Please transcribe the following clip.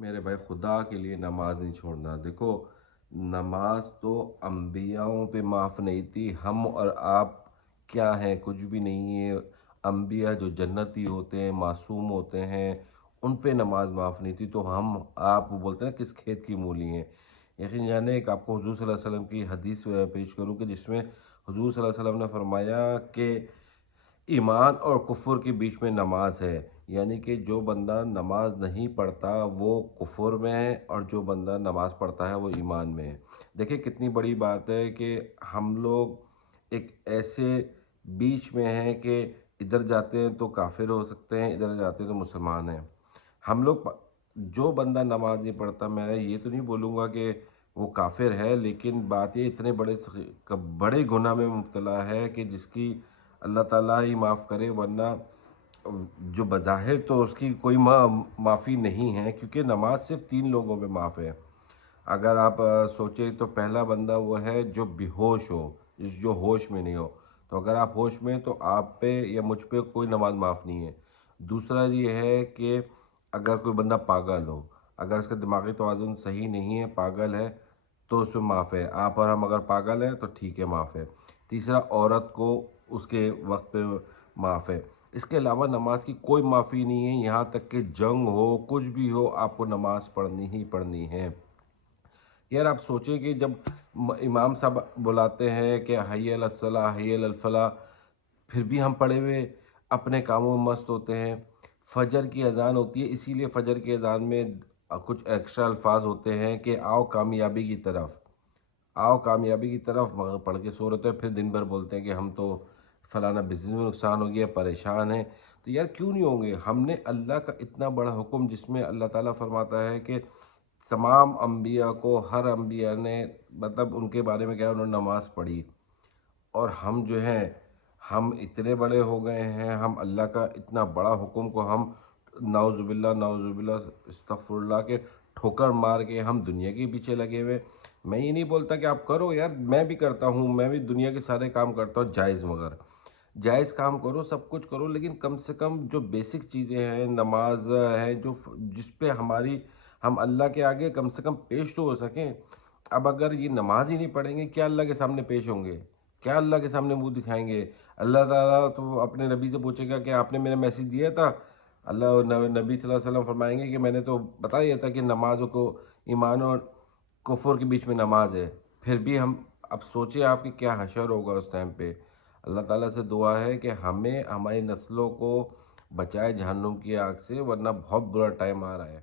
میرے بھائی خدا کے لیے نماز نہیں چھوڑنا۔ دیکھو نماز تو انبیاءوں پہ معاف نہیں تھی، ہم اور آپ کیا ہیں، کچھ بھی نہیں ہے۔ انبیاء جو جنتی ہوتے ہیں، معصوم ہوتے ہیں، ان پہ نماز معاف نہیں تھی، تو ہم آپ وہ بولتے ہیں کس کھیت کی مولی ہیں۔ یقین جانے ایک آپ کو حضور صلی اللہ علیہ وسلم کی حدیث پیش کروں کہ جس میں حضور صلی اللہ علیہ وسلم نے فرمایا کہ ایمان اور کفر کے بیچ میں نماز ہے، یعنی کہ جو بندہ نماز نہیں پڑھتا وہ کفر میں ہے، اور جو بندہ نماز پڑھتا ہے وہ ایمان میں ہے۔ دیکھیں کتنی بڑی بات ہے کہ ہم لوگ ایک ایسے بیچ میں ہیں کہ ادھر جاتے ہیں تو کافر ہو سکتے ہیں، ادھر جاتے ہیں تو مسلمان ہیں۔ ہم لوگ جو بندہ نماز نہیں پڑھتا، میں یہ تو نہیں بولوں گا کہ وہ کافر ہے، لیکن بات یہ اتنے بڑے گناہ میں مبتلا ہے کہ جس کی اللہ تعالیٰ ہی معاف کرے، ورنہ جو بظاہر تو اس کی کوئی معافی نہیں ہے، کیونکہ نماز صرف 3 لوگوں میں معاف ہے۔ اگر آپ سوچیں تو پہلا بندہ وہ ہے جو بے ہوش ہو، جو ہوش میں نہیں ہو، تو اگر آپ ہوش میں ہیں تو آپ پہ یا مجھ پہ کوئی نماز معاف نہیں ہے۔ دوسرا یہ ہے کہ اگر کوئی بندہ پاگل ہو، اگر اس کا دماغی توازن صحیح نہیں ہے، پاگل ہے، تو اس میں معاف ہے۔ آپ اور ہم اگر پاگل ہیں تو ٹھیک ہے، معاف ہے۔ تیسرا عورت کو اس کے وقت پہ معاف ہے۔ اس کے علاوہ نماز کی کوئی معافی نہیں ہے، یہاں تک کہ جنگ ہو، کچھ بھی ہو، آپ کو نماز پڑھنی ہی پڑھنی ہے۔ یار آپ سوچیں کہ جب امام صاحب بلاتے ہیں کہ حی علی الصلاح حی علی الفلاح، پھر بھی ہم پڑے ہوئے اپنے کاموں میں مست ہوتے ہیں۔ فجر کی اذان ہوتی ہے، اسی لیے فجر کی اذان میں کچھ ایکسٹرا الفاظ ہوتے ہیں کہ آؤ کامیابی کی طرف، آؤ کامیابی کی طرف، مگر پڑھ کے سو رہتے ہیں، پھر دن بھر بولتے ہیں کہ ہم تو فلانا بزنس میں نقصان ہو گیا، پریشان ہیں۔ تو یار کیوں نہیں ہوں گے؟ ہم نے اللہ کا اتنا بڑا حکم، جس میں اللہ تعالیٰ فرماتا ہے کہ تمام انبیاء کو، ہر انبیاء نے مطلب ان کے بارے میں کیا، انہوں نے نماز پڑھی، اور ہم جو ہیں ہم اتنے بڑے ہو گئے ہیں، ہم اللہ کا اتنا بڑا حکم کو ہم نعوذ باللہ نعوذ باللہ استغفر اللہ کے ٹھوکر مار کے ہم دنیا کے پیچھے لگے ہوئے۔ میں یہ نہیں بولتا کہ آپ کرو یار، میں بھی کرتا ہوں، میں بھی دنیا کے سارے کام کرتا ہوں جائز، مگر جائز کام کرو، سب کچھ کرو، لیکن کم سے کم جو بیسک چیزیں ہیں، نماز ہے جو جس پہ ہم اللہ کے آگے کم سے کم پیش تو ہو سکیں۔ اب اگر یہ نماز ہی نہیں پڑھیں گے، کیا اللہ کے سامنے پیش ہوں گے؟ کیا اللہ کے سامنے منہ دکھائیں گے؟ اللہ تعالیٰ تو اپنے نبی سے پوچھے گا کہ آپ نے میرا میسیج دیا تھا؟ اللہ نبی صلی اللہ علیہ وسلم فرمائیں گے کہ میں نے تو بتایا تھا کہ نماز کو ایمان اور کفر کے بیچ میں نماز ہے، پھر بھی ہم اب سوچیں آپ کی کیا حشر ہوگا اس ٹائم پہ۔ اللہ تعالیٰ سے دعا ہے کہ ہمیں ہماری نسلوں کو بچائے جہنم کی آگ سے، ورنہ بہت برا ٹائم آ رہا ہے۔